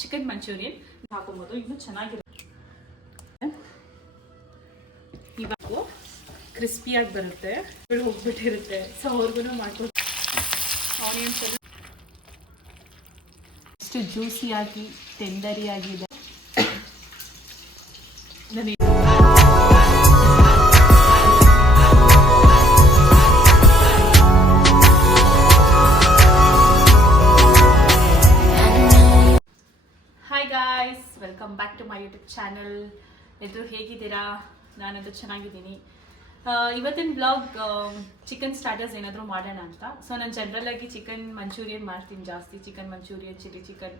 Chicken manchurian ಹಾಕೋಬಹುದು, ಇನ್ನೂ ಚೆನ್ನಾಗಿರುತ್ತೆ. ಇವಾಗ ಕ್ರಿಸ್ಪಿಯಾಗಿ ಬರುತ್ತೆ, ಹೋಗ್ಬಿಟ್ಟಿರುತ್ತೆ. ಸೊ ಅವ್ರಿಗೂ ಮಾಡ್ಕೊಂಡು ಆನಿಯನ್ಸ್ ಎಲ್ಲ ಎಷ್ಟು ಜ್ಯೂಸಿಯಾಗಿ ಟೆಂಡರಿಯಾಗಿದೆ. Hi guys, welcome back to my YouTube channel. ಎಲ್ಲರೂ ಹೇಗಿದ್ದೀರಾ? ನಾನಂತೂ ಚೆನ್ನಾಗಿದ್ದೀನಿ. ಇವತ್ತಿನ ಬ್ಲಾಗ್ ಚಿಕನ್ ಸ್ಟಾರ್ಟರ್ಸ್ ಏನಾದರೂ ಮಾಡೋಣ ಅಂತ. ಸೊ ನಾನು ಜನರಲ್ಲಾಗಿ ಚಿಕನ್ ಮಂಚೂರಿಯನ್ ಮಾಡ್ತೀನಿ ಜಾಸ್ತಿ. Chicken manchurian, chilli chicken,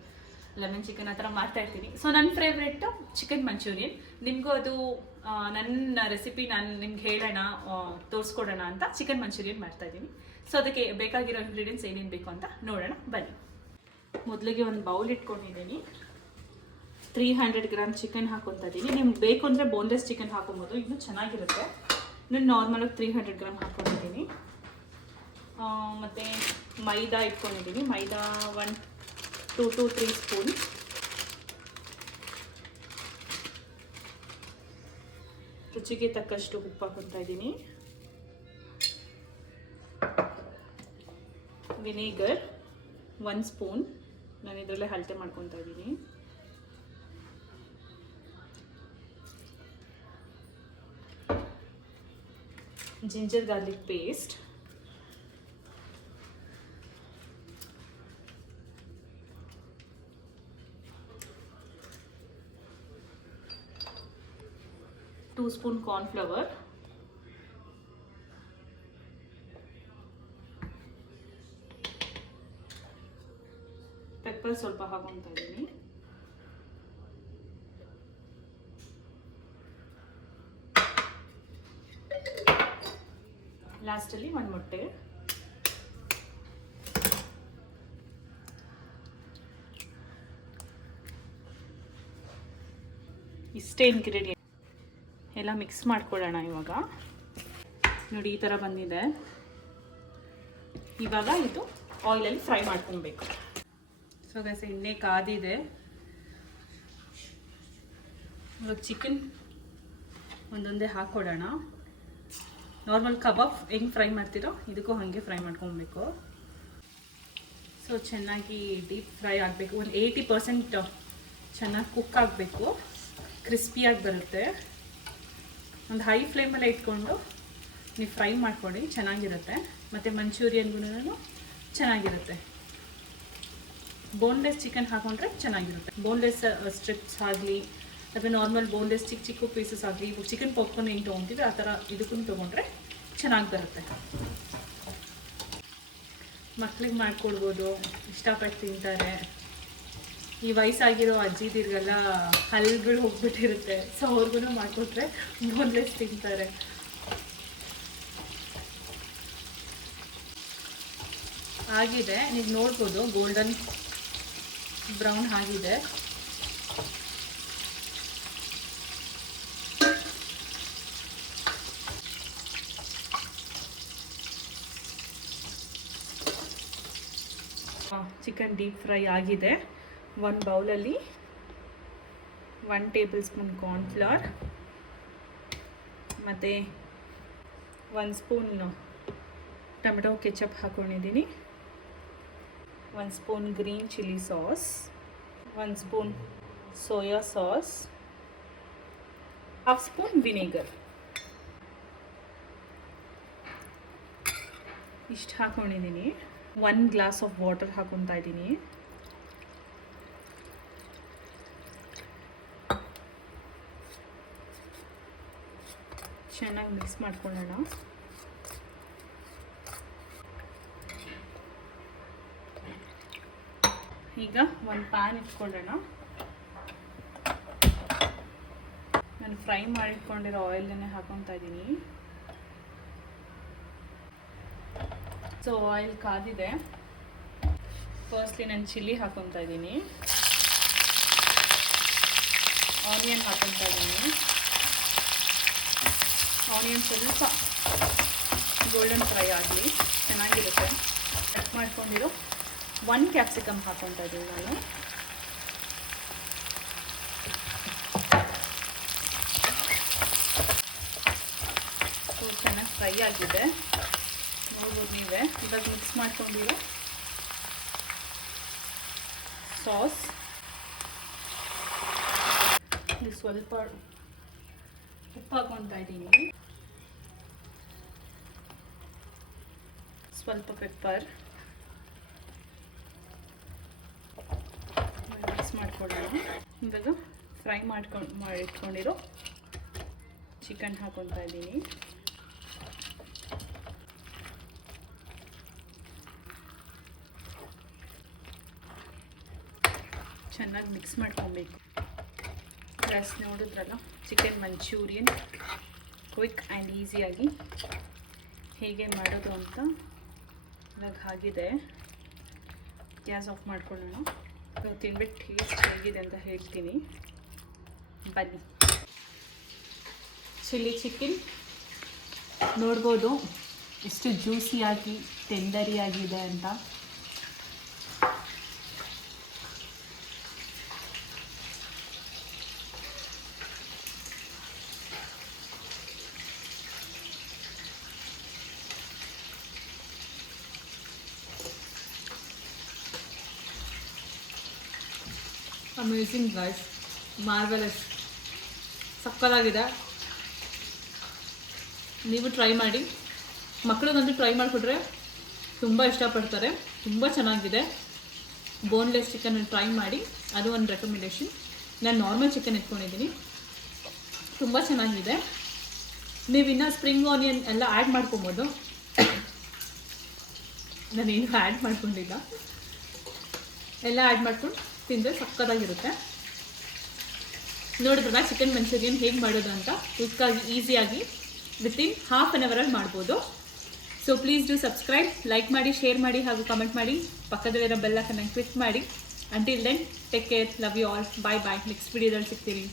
lemon chicken ಆ ಥರ ಮಾಡ್ತಾ ಇರ್ತೀನಿ. ಸೊ ನನ್ನ ಫೇವ್ರೆಟ್ಟು ಚಿಕನ್ ಮಂಚೂರಿಯನ್. ನಿಮಗೂ ಅದು ನನ್ನ ರೆಸಿಪಿ ನಾನು ನಿಮ್ಗೆ ಹೇಳೋಣ, ತೋರಿಸ್ಕೊಡೋಣ ಅಂತ ಚಿಕನ್ ಮಂಚೂರಿಯನ್ ಮಾಡ್ತಾಯಿದ್ದೀನಿ. ಸೊ ಅದಕ್ಕೆ ಬೇಕಾಗಿರೋ ಇಂಗ್ರೀಡಿಯೆಂಟ್ಸ್ ಏನೇನು ಬೇಕು ಅಂತ ನೋಡೋಣ ಬನ್ನಿ. ಮೊದಲಿಗೆ ಒಂದು ಬೌಲ್ ಇಟ್ಕೊಂಡಿದ್ದೀನಿ. 300 ಗ್ರಾಮ್ ಚಿಕನ್ ಹಾಕೊತಾ ಇದ್ದೀನಿ. ನಿಮ್ಗೆ ಬೇಕು ಅಂದರೆ ಬೋನ್ಲೆಸ್ ಚಿಕನ್ ಹಾಕೊಬೋದು, ಇನ್ನೂ ಚೆನ್ನಾಗಿರುತ್ತೆ. ನಾನು ನಾರ್ಮಲಾಗಿ 300 ಗ್ರಾಮ್ ಹಾಕ್ಕೊಂಡಿದ್ದೀನಿ. ಮತ್ತು ಮೈದಾ ಇಟ್ಕೊಂಡಿದ್ದೀನಿ. ಮೈದಾ 2 to 3 ಸ್ಪೂನ್. ರುಚಿಗೆ ತಕ್ಕಷ್ಟು ಉಪ್ಪು ಹಾಕೊತಾ ಇದ್ದೀನಿ. ವಿನೆಗರ್ 1 ಸ್ಪೂನ್, ನಾನು ಇದರಲ್ಲೇ ಅಳತೆ ಮಾಡ್ಕೊತಾ ಇದ್ದೀನಿ. Ginger garlic paste, two spoon cornflour, pepper ಸ್ವಲ್ಪ ಹಾಕೊತಾ ಇದ್ದೀನಿ. ಲಾಸ್ಟಲ್ಲಿ 1 ಮೊಟ್ಟೆ. ಇಷ್ಟೇ ಇಂಗ್ರೀಡಿಯೆಂಟ್. ಎಲ್ಲ ಮಿಕ್ಸ್ ಮಾಡ್ಕೊಳ್ಳೋಣ. ಇವಾಗ ನೋಡಿ ಈ ಥರ ಬಂದಿದೆ. ಇವಾಗ ಇದು ಆಯಿಲಲ್ಲಿ ಫ್ರೈ ಮಾಡ್ಕೊಬೇಕು. ಸೊ ಗೈಸ್, ಎಣ್ಣೆ ಕಾದಿದೆ. ಇವಾಗ ಚಿಕನ್ ಒಂದೊಂದೇ ಹಾಕ್ಕೊಡೋಣ. ನಾರ್ಮಲ್ ಕಬಾಬ್ ಹೆಂಗೆ ಫ್ರೈ ಮಾಡ್ತೀರೋ ಇದಕ್ಕೂ ಹಾಗೆ ಫ್ರೈ ಮಾಡ್ಕೊಬೇಕು. ಸೊ ಚೆನ್ನಾಗಿ ಡೀಪ್ ಫ್ರೈ ಆಗಬೇಕು. ಒಂದು 80% ಚೆನ್ನಾಗಿ ಕುಕ್ ಆಗಬೇಕು, ಕ್ರಿಸ್ಪಿಯಾಗಿ ಬರುತ್ತೆ. ಒಂದು ಹೈ ಫ್ಲೇಮಲ್ಲೇ ಇಟ್ಕೊಂಡು ನೀವು ಫ್ರೈ ಮಾಡ್ಕೊಳ್ಳಿ, ಚೆನ್ನಾಗಿರುತ್ತೆ. ಮತ್ತು ಮಂಚೂರಿಯನ್ಗೂ ಚೆನ್ನಾಗಿರುತ್ತೆ. ಬೋನ್ಲೆಸ್ ಚಿಕನ್ ಹಾಕೊಂಡ್ರೆ ಚೆನ್ನಾಗಿರುತ್ತೆ. ಬೋನ್ಲೆಸ್ ಸ್ಟ್ರಿಪ್ಸ್ ಆಗಲಿ ಅಥವಾ ನಾರ್ಮಲ್ ಬೋನ್ಲೆಸ್ ಚಿಕ್ಕ ಚಿಕ್ಕ ಪೀಸಸ್ ಆಗಲಿ, ಚಿಕನ್ ಪಾಪ್ಕಾರ್ನ್ ಹೆಂಗೆ ತೊಗೊತೀವಿ ಆ ಥರ ಇದಕ್ಕೂ ತೊಗೊಂಡ್ರೆ ಚೆನ್ನಾಗಿ ಬರುತ್ತೆ. ಮಕ್ಳಿಗೆ ಮಾಡಿಕೊಡ್ಬೋದು, ಇಷ್ಟಪಟ್ಟು ತಿಂತಾರೆ. ಈ ವಯಸ್ಸಾಗಿರೋ ಅಜ್ಜಿದಿರಿಗೆಲ್ಲ ಹಲ್ಗಳು ಹೋಗ್ಬಿಟ್ಟಿರುತ್ತೆ. ಸೊ ಅವ್ರಿಗೂ ಮಾಡಿಕೊಟ್ರೆ ಬೋನ್ಲೆಸ್ ತಿಂತಾರೆ. ಆಗಿದೆ, ನೀವು ನೋಡ್ಬೋದು ಗೋಲ್ಡನ್ ಬ್ರೌನ್ ಆಗಿದೆ. ಚಿಕನ್ ಡೀಪ್ ಫ್ರೈ ಆಗಿದೆ. ಒಂದು ಬೌಲಲ್ಲಿ 1 ಟೇಬಲ್ ಸ್ಪೂನ್ ಕಾರ್ನ್ಫ್ಲವರ್ ಮತ್ತು 1 ಸ್ಪೂನ್ ಟೊಮೆಟೊ ಕೆಚಪ್ ಹಾಕ್ಕೊಂಡಿದ್ದೀನಿ. 1 spoon green chilli sauce, 1 spoon soya sauce, 1/2 spoon vinegar. ಇಷ್ಟು ಹಾಕ್ಕೊಂಡಿದ್ದೀನಿ. 1 ಗ್ಲಾಸ್ ಆಫ್ ವಾಟರ್ ಹಾಕೊತಾ ಇದ್ದೀನಿ. ಚೆನ್ನಾಗಿ ಮಿಕ್ಸ್ ಮಾಡ್ಕೊಳ್ಳೋಣ. ಈಗ ಒಂದು ಪ್ಯಾನ್ ಇಟ್ಕೊಳ್ಳೋಣ. ನಾನು ಫ್ರೈ ಮಾಡಿಟ್ಕೊಂಡಿರೋ ಆಯಿಲನ್ನೇ ಹಾಕೊತಾ ಇದ್ದೀನಿ. ಸೊ ಆಯಿಲ್ ಕಾದಿದೆ. ಫಸ್ಟ್ಲಿ ನಾನು ಚಿಲ್ಲಿ ಹಾಕೊತಾ ಇದ್ದೀನಿ. ಆನಿಯನ್ ಹಾಕೊತಾ ಇದ್ದೀನಿ. ಆನಿಯನ್ ಸ್ವಲ್ಪ ಗೋಲ್ಡನ್ ಫ್ರೈ ಆಗಲಿ, ಚೆನ್ನಾಗಿರುತ್ತೆ. ಕಟ್ ಮಾಡ್ಕೊಂಡಿರೋ 1 ಕ್ಯಾಪ್ಸಿಕಮ್ ಹಾಕೊತಾ ಇದ್ದೀನಿ ನಾನು. ಫ್ರೈ ಆಗಿದೆ, ನೋಡ್ಬೋದು ನೀವೇ. ಇವಾಗ ಮಿಕ್ಸ್ ಮಾಡ್ಕೊಂಡಿರೋ ಸಾಸ್, ಇಲ್ಲಿ ಸ್ವಲ್ಪ ಉಪ್ಪು ಹಾಕೊತಾ ಇದ್ದೀನಿ, ಸ್ವಲ್ಪ ಪೆಪ್ಪರ್ ಮಿಕ್ಸ್ ಮಾಡ್ಕೊಳ್ಳೋಣ. ಇವಾಗ ಫ್ರೈ ಮಾಡಿಟ್ಕೊಂಡಿರೋ ಚಿಕನ್ ಹಾಕೊತಾ ಇದ್ದೀನಿ. ಚೆನ್ನಾಗಿ ಮಿಕ್ಸ್ ಮಾಡ್ಕೊಬೇಕು. ಪ್ಲಸ್ ನೋಡಿದ್ರಲ್ಲ ಚಿಕನ್ ಮಂಚೂರಿಯನ್ ಕ್ವಿಕ್ ಆ್ಯಂಡ್ ಈಸಿಯಾಗಿ ಹೇಗೆ ಮಾಡೋದು ಅಂತ ಇವಾಗ ಆಗಿದೆ. ಗ್ಯಾಸ್ ಆಫ್ ಮಾಡ್ಕೊಳ್ಳೋಣ. ತಿನ್ಬಿಟ್ಟು ಟೇಸ್ಟ್ ಹೇಗಿದೆ ಅಂತ ಹೇಳ್ತೀನಿ, ಬನ್ನಿ. ಚಿಲ್ಲಿ ಚಿಕನ್ ನೋಡ್ಬೋದು ಎಷ್ಟು ಜ್ಯೂಸಿಯಾಗಿ ಟೆಂಡರಿಯಾಗಿದೆ ಅಂತ. ಅಮೇಝಿಂಗ್ ಗೈಸ್, ಮಾರ್ವೆಲಸ್, ಸಕ್ಕತ್ತಾಗಿದೆ. ನೀವು ಟ್ರೈ ಮಾಡಿ, ಮಕ್ಕಳಿಗಂತೂ ಟ್ರೈ ಮಾಡಿಕೊಟ್ರೆ ತುಂಬ ಇಷ್ಟಪಡ್ತಾರೆ. ತುಂಬ ಚೆನ್ನಾಗಿದೆ. ಬೋನ್ಲೆಸ್ ಚಿಕನ್ ಟ್ರೈ ಮಾಡಿ, ಅದು ಒಂದು ರೆಕಮೆಂಡೇಷನ್. ನಾನು ನಾರ್ಮಲ್ ಚಿಕನ್ ಎತ್ಕೊಂಡಿದ್ದೀನಿ, ತುಂಬ ಚೆನ್ನಾಗಿದೆ. ನೀವು ಇನ್ನೂ ಸ್ಪ್ರಿಂಗ್ ಆನಿಯನ್ ಎಲ್ಲ ಆ್ಯಡ್ ಮಾಡ್ಕೊಬೋದು. ನಾನೇನು ಆ್ಯಡ್ ಮಾಡ್ಕೊಂಡಿಲ್ಲ, ಎಲ್ಲ ಆ್ಯಡ್ ಮಾಡ್ಕೊಂಡು ತಿಂದರೆ ಸಕ್ಕತ್ತಾಗಿರುತ್ತೆ. ನೋಡಿದ್ರಲ್ಲ ಚಿಕನ್ ಮಂಚೂರಿಯನ್ ಹೇಗೆ ಮಾಡೋದು ಅಂತ, ಕ್ವಿಕ್ಕಾಗಿ ಈಸಿಯಾಗಿ ವಿತಿನ್ ಹಾಫ್ ಆನ್ ಅವರಲ್ಲಿ ಮಾಡ್ಬೋದು. So please do subscribe, like ಮಾಡಿ, ಶೇರ್ ಮಾಡಿ ಹಾಗೂ ಕಮೆಂಟ್ ಮಾಡಿ. ಪಕ್ಕದಲ್ಲಿರೋ ಬೆಲ್ ಐಕಾನ್ ಕ್ಲಿಕ್ ಮಾಡಿ. Until then take care, love you all, bye bye. Next ವಿಡಿಯೋದಲ್ಲಿ ಸಿಗ್ತೀನಿ.